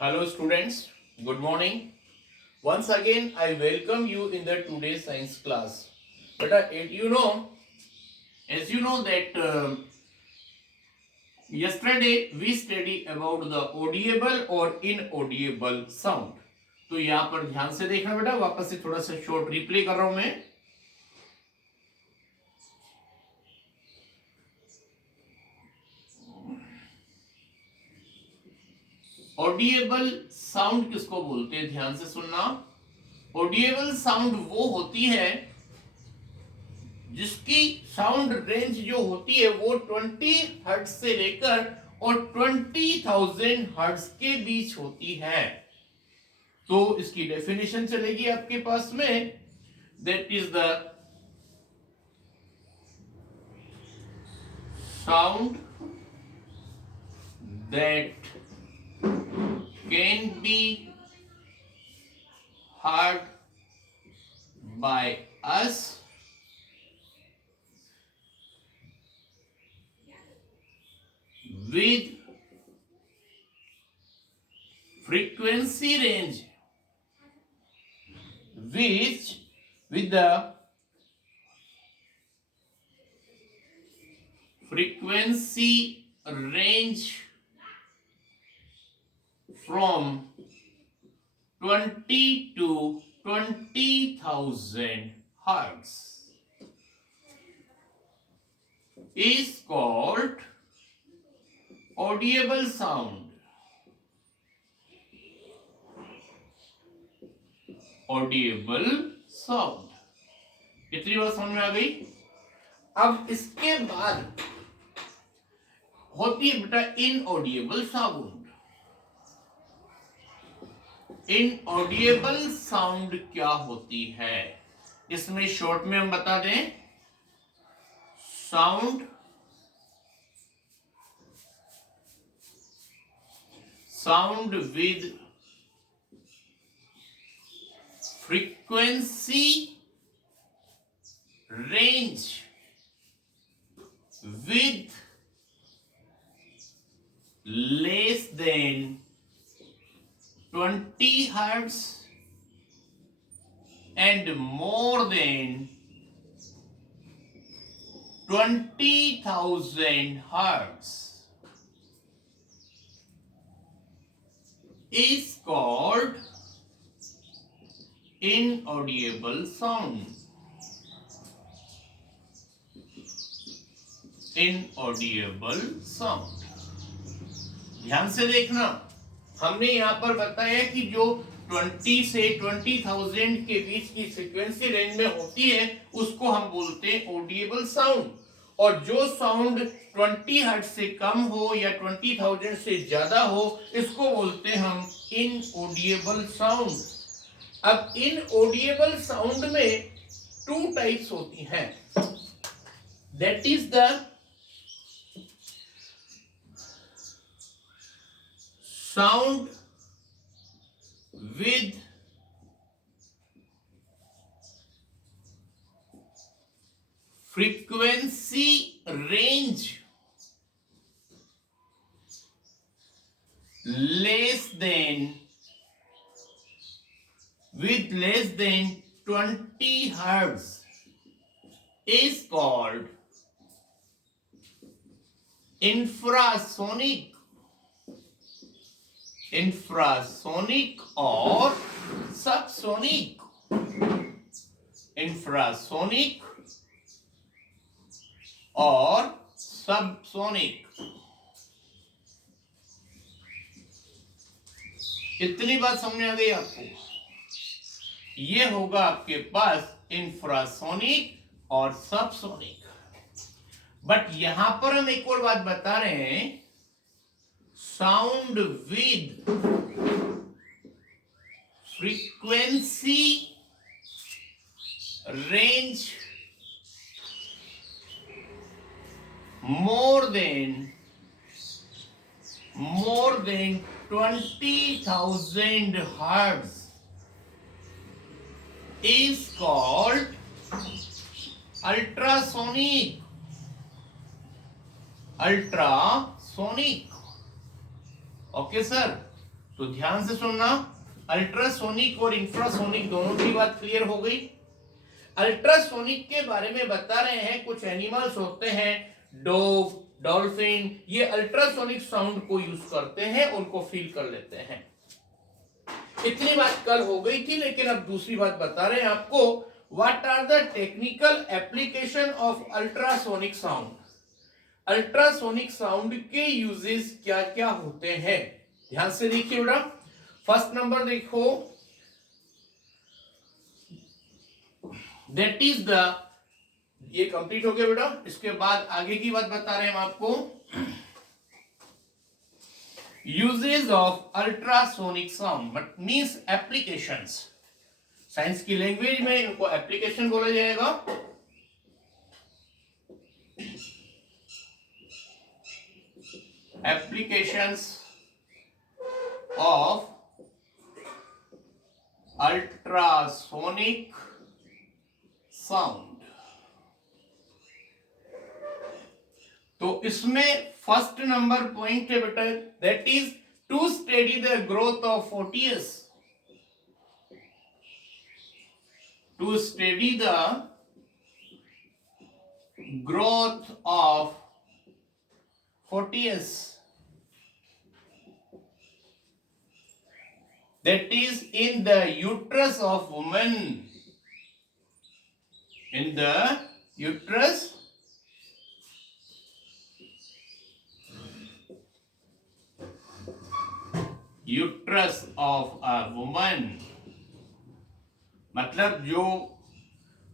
Hello students, good morning. Once again I welcome you in the today's science class. But as you know that yesterday we studied about the audible or inaudible sound. तो यहाँ पर ध्यान से देखना बेटा, वापस से थोड़ा सा शॉर्ट रिप्ले कर रहा हूं मैं. ऑडिएबल साउंड किसको बोलते हैं, ध्यान से सुनना. ऑडिएबल साउंड वो होती है जिसकी साउंड रेंज जो होती है वो 20 हर्ट्ज से लेकर और 20,000 हर्ट्ज के बीच होती है. तो इसकी डेफिनेशन चलेगी आपके पास में. That is the sound that can be heard by us with frequency range which with the frequency range from 20 to 20,000 hertz is called audible sound. Audible sound. कितनी बात समझ में आ गई. अब इसके बाद होती है बेटा इनऑडिएबल साउंड. इनऑडिएबल साउंड क्या होती है, इसमें शॉर्ट में हम बता दें. Sound with frequency range with less than 20 hertz and more than 20,000 hertz is called inaudible sound. Inaudible sound. ध्यान से देखना, हमने यहां पर बताया कि जो 20 से 20,000 के बीच की फ्रीक्वेंसी रेंज में होती है उसको हम बोलते हैं ऑडिएबल साउंड. और जो साउंड 20 हर्ट्ज से कम हो या 20,000 से ज्यादा हो इसको बोलते हैं हम इनऑडिएबल साउंड. अब इनऑडिएबल साउंड में 2 टाइप्स होती हैं. That is the sound with frequency range less than 20 hertz is called infrasonic or subsonic. Infrasonic और subsonic. इतनी बात समझ आ गई आपको. ये होगा आपके पास इंफ्रासोनिक और सबसोनिक. बट यहां पर हम एक और बात बता रहे हैं. Sound with frequency range more than 20,000 hertz is called ultrasonic. Okay sir. तो ध्यान से सुनना, अल्ट्रासोनिक और इंफ्रासोनिक दोनों की बात क्लियर हो गई। अल्ट्रासोनिक के बारे में बता रहे हैं, कुछ एनिमल्स होते हैं डॉग, डॉल्फिन, ये अल्ट्रासोनिक साउंड को यूज करते हैं, उनको फील कर लेते हैं। इतनी बात कल हो गई थी, लेकिन अब दूसरी बात बता रहे हैं आपको, what are the technical application of ultrasonic sound. Ultrasonic sound के यूजेस क्या क्या होते हैं, ध्यान से देखिए बेटा। फर्स्ट नंबर देखो, दैट इज द, ये कंप्लीट हो गया बेटा। इसके बाद आगे की बात बता रहे हैं हम आपको, uses of ultrasonic sound means applications. Science की लैंग्वेज में इनको एप्लीकेशन बोला जाएगा। Applications of ultrasonic sound. तो इसमें फर्स्ट नंबर पॉइंट है बेटा, that is to study the growth of foetus. To study the growth of foetus, that is in the uterus of woman, in the uterus of a woman, मतलब जो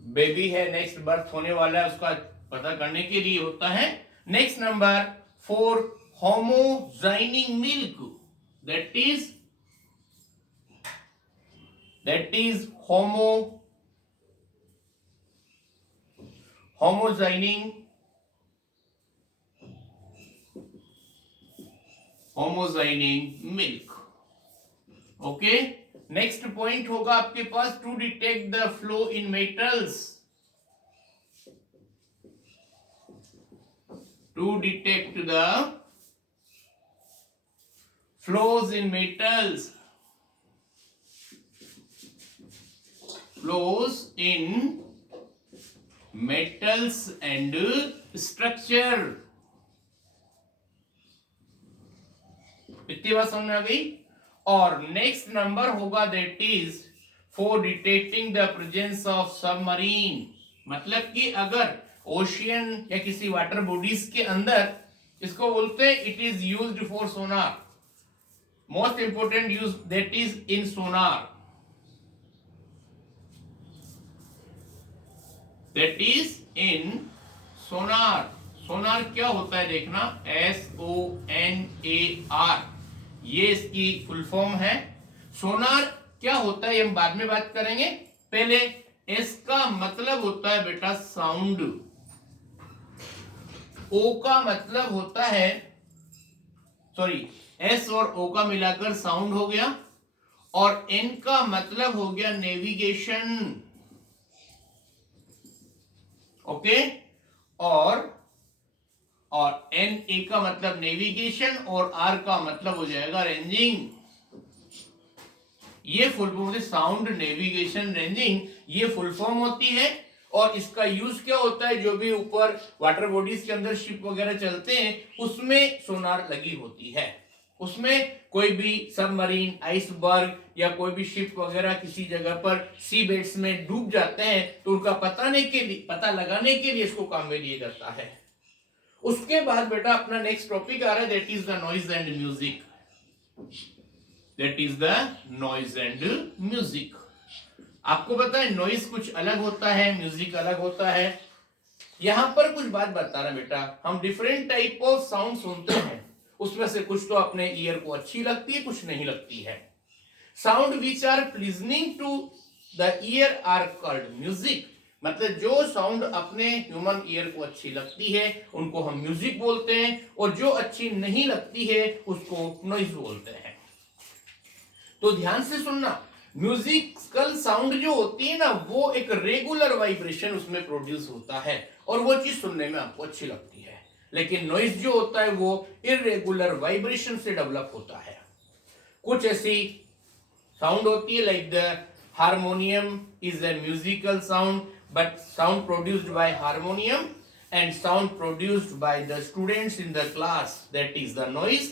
baby है, next birth होने वाला है, उसका पता करने के लिए होता है। Next number 4, homogenizing milk, that is homozying milk। Okay, next point होगा आपके पास, to detect the flow in metals. To detect the flows in metals, flows in metals and structure। इतनी बात समझ में आ गई। और नेक्स्ट नंबर होगा, that is for detecting the presence of submarine, मतलब कि अगर ओशियन या किसी वाटर बॉडीज के अंदर, इसको बोलते हैं it is used for Sonar. Most important use that is in Sonar, that is in sonar। सोनार क्या होता है देखना, SONAR, ये इसकी फुल फॉर्म है। सोनार क्या होता है हम बाद में बात करेंगे, पहले एस का मतलब होता है बेटा साउंड, ओ का मतलब होता है, सॉरी, एस और ओ का मिलाकर साउंड हो गया, और एन का मतलब हो गया नेविगेशन। ओके, और एन ए का मतलब नेविगेशन, और आर का मतलब हो जाएगा रेंजिंग। ये फुल फॉर्म होती है, साउंड, नेविगेशन, रेंजिंग, ये फुल फॉर्म होती है। और इसका यूज क्या होता है, जो भी ऊपर वाटर बॉडीज के अंदर शिप वगैरह चलते हैं उसमें सोनार लगी होती है। उसमें कोई भी सबमरीन, आइसबर्ग या कोई भी शिप वगैरह किसी जगह पर सी बेड्स में डूब जाते हैं तो उनका पता लगाने के लिए इसको काम में लिया जाता है। उसके बाद बेटा अपना नेक्स्ट टॉपिक आ रहा है, that is the noise and music. That is the noise and music. आपको पता है नॉइज कुछ अलग होता है, म्यूजिक अलग होता है। यहां पर कुछ बात बता रहा बेटा, हम डिफरेंट टाइप ऑफ साउंड सुनते हैं, उसमें से कुछ तो अपने ईयर को अच्छी लगती है, कुछ नहीं लगती है। Sound which are pleasing to the ear are called music, मतलब जो साउंड अपने ह्यूमन ईयर को अच्छी लगती है उनको हम म्यूजिक बोलते हैं, और जो अच्छी नहीं लगती है उसको नॉइज बोलते हैं। तो ध्यान से सुनना, म्यूजिकल साउंड जो होती है ना, वो एक रेगुलर वाइब्रेशन उसमें प्रोड्यूस होता है और वो चीज सुनने में आपको अच्छी लगती है। लेकिन नॉइज जो होता है वो इरेगुलर वाइब्रेशन से डेवलप होता है। कुछ ऐसी साउंड होती है like the harmonium is a musical sound, but sound produced by harmonium and sound produced by the students in the class, that is the noise.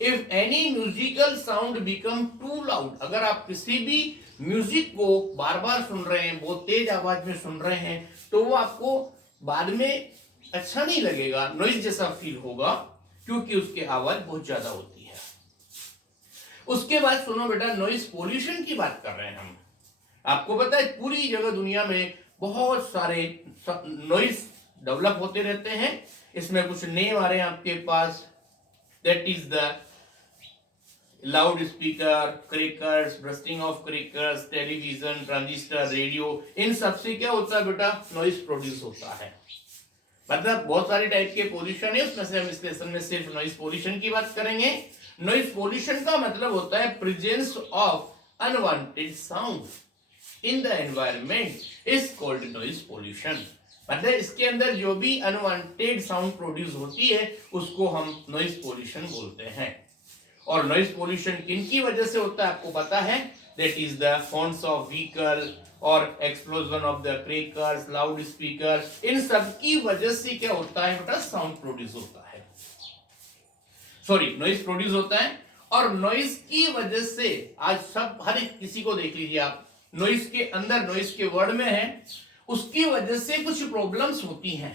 If any musical sound become too loud, अगर आप किसी भी music को बार बार सुन रहे हैं, बहुत तेज आवाज में सुन रहे हैं, तो वो आपको बाद में अच्छा नहीं लगेगा, नॉइज जैसा फील होगा, क्योंकि उसकी आवाज बहुत ज्यादा होती है। उसके बाद सुनो बेटा, नॉइज पोल्यूशन की बात कर रहे हैं हम। आपको पता है पूरी जगह दुनिया में बहुत सारे नॉइज डेवलप होते रहते हैं। इसमें कुछ नेम आ रहे हैं आपके पास, that is the loud speaker, crackers, bursting of crackers, television, transistor, radio, इन सब से क्या होता है बेटा, नॉइज प्रोड्यूस होता है। मतलब बहुत सारे टाइप के पोल्यूशन है, उसमें से हम इस लेसन में सिर्फ नॉइज पोल्यूशन की बात करेंगे। नॉइज पोल्यूशन का मतलब होता है presence of unwanted sound in the environment is called noise pollution. मतलब इसके अंदर जो भी अनवांटेड साउंड प्रोड्यूस होती है उसको हम नॉइज पोल्यूशन बोलते हैं। और नॉइज पोल्यूशन किन की वजह से होता है आपको पता है, that is the horns of vehicle और explosion of the crackers, loud speaker, इन सब की वजह से क्या होता है बेटा, साउंड प्रोड्यूस होता है, सॉरी नॉइज प्रोड्यूस होता है। और नॉइज की वजह से आज सब हर एक किसी को देख लीजिए आप, नॉइज के अंदर, नॉइज के वर्ड में है, उसकी वजह से कुछ प्रॉब्लम्स होती हैं।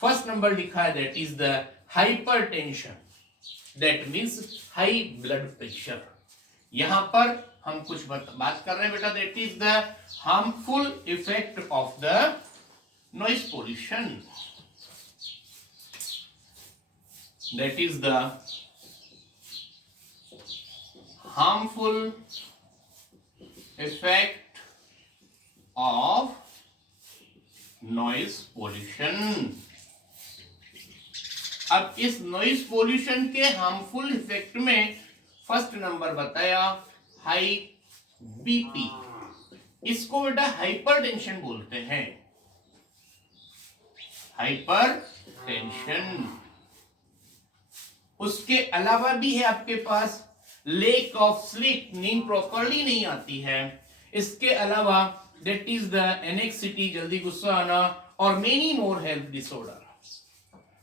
फर्स्ट नंबर लिखा है that is the hypertension, that means high blood pressure. यहां पर हम कुछ बात कर रहे हैं बेटा, that is the harmful effect of the noise pollution, that is the harmful effect of noise pollution. अब इस नॉइज पोल्यूशन के हार्मफुल इफेक्ट में फर्स्ट नंबर बताया हाई बीपी, इसको बेटा हाइपरटेंशन बोलते हैं, हाइपरटेंशन। उसके अलावा भी है आपके पास लैक ऑफ स्लीप, नींद प्रॉपर्ली नहीं आती है। इसके अलावा दैट इज द एनेक्सिटी, जल्दी गुस्सा आना, और मेनी मोर हेल्थ डिसऑर्डर।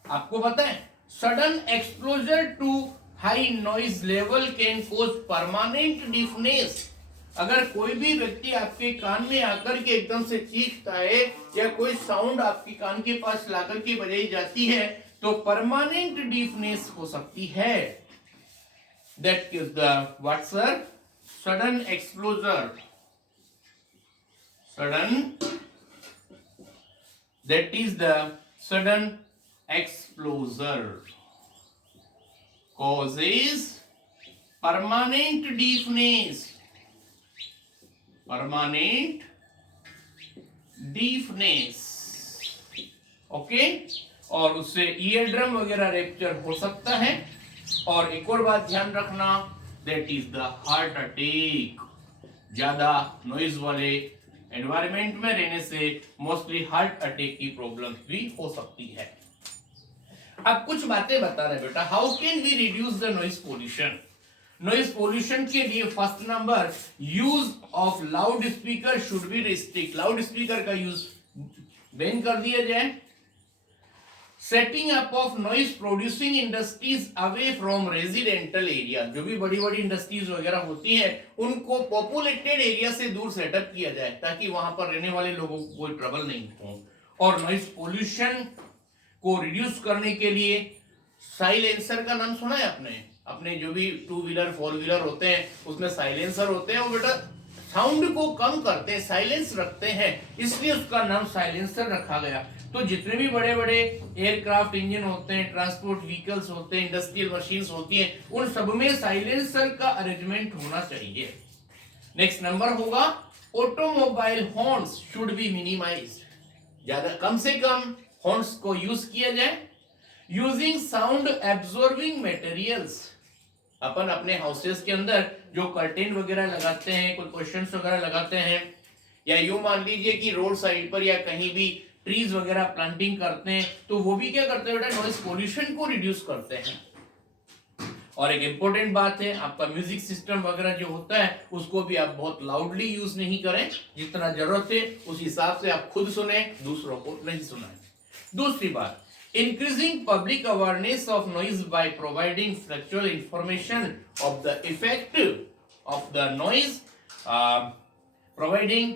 आपको पता है sudden exposure to high noise level can cause permanent deafness. अगर कोई भी व्यक्ति आपके कान में आकर के एकदम से चीखता है या कोई साउंड आपके कान के पास लाकर के बजाई जाती है तो परमानेंट डिफनेस हो सकती है। That is the what sir, sudden exposure, sudden, that is the sudden explosion causes permanent deafness, permanent deafness, okay. और उससे ईयर ड्रम वगैरह रेप्चर हो सकता है। और एक और बात ध्यान रखना, that is the heart attack. ज्यादा नॉइज वाले एनवायरमेंट में रहने से मोस्टली हार्ट अटैक की प्रॉब्लम भी हो सकती है। अब कुछ बातें बता रहे बेटा, how can we reduce the noise pollution. Noise pollution के लिए first number, use of loud speaker should be restrict, loud speaker का यूज बैन कर दिया जाए। Setting up of noise producing industries away from residential area, जो भी बड़ी बड़ी इंडस्ट्रीज वगैरह होती हैं उनको पॉपुलेटेड एरिया से दूर सेटअप किया जाए ताकि वहां पर रहने वाले लोगों को कोई ट्रबल नहीं हो। और नॉइज पोल्यूशन को रिड्यूस करने के लिए साइलेंसर का नाम सुना है आपने, अपने जो भी 2 व्हीलर 4 व्हीलर होते हैं उसमें साइलेंसर होते हैं, वो बेटा साउंड को कम करते हैं, साइलेंस रखते हैं, इसलिए उसका नाम साइलेंसर रखा गया। तो जितने भी बड़े बड़े एयरक्राफ्ट इंजन होते हैं, ट्रांसपोर्ट व्हीकल्स होते हैं, इंडस्ट्रियल मशीन्स होती हैं, उन सब में साइलेंसर का अरेंजमेंट होना चाहिए। नेक्स्ट नंबर होगा, automobile horns should be minimised, ज्यादा कम से कम हॉर्न्स को यूज किया जाए। यूजिंग साउंड एब्जॉर्बिंग मटेरियल्स, अपन अपने हाउसेस के अंदर जो कर्टेन वगैरह लगाते हैं, कोई क्वेश्चंस वगैरह लगाते हैं, या यूं मान लीजिए कि रोड साइड पर या कहीं भी ट्रीज वगैरह प्लांटिंग करते हैं, तो वो भी क्या करते हैं बेटा, नॉइज पोल्यूशन को रिड्यूस करते हैं। और एक इंपॉर्टेंट बात है, आपका म्यूजिक सिस्टम वगैरह जो होता है उसको भी आप बहुत लाउडली यूज नहीं करें, जितना जरूरत है उस हिसाब से आप खुद सुने, दूसरों को नहीं सुनाएं। दूसरी बात, increasing public awareness of noise by providing factual information of the effect of the noise, providing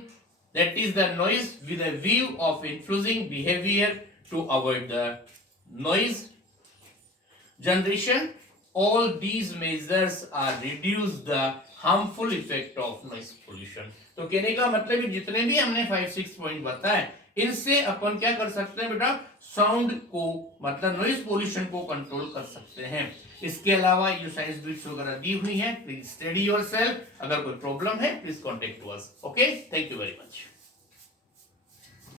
that is the noise with a view of influencing behavior to avoid the noise generation. All these measures are reduce the harmful effect of noise pollution. तो कहने का मतलब है जितने भी हमने 5-6 point बताए, इनसे अपन क्या कर सकते हैं बेटा, साउंड को मतलब नॉइज पोल्यूशन को कंट्रोल कर सकते हैं। इसके अलावा ये साइंस बिट्स वगैरह दी हुई है, प्लीज स्टडी योरसेल्फ। अगर कोई प्रॉब्लम है please contact to us. Okay, thank you very much.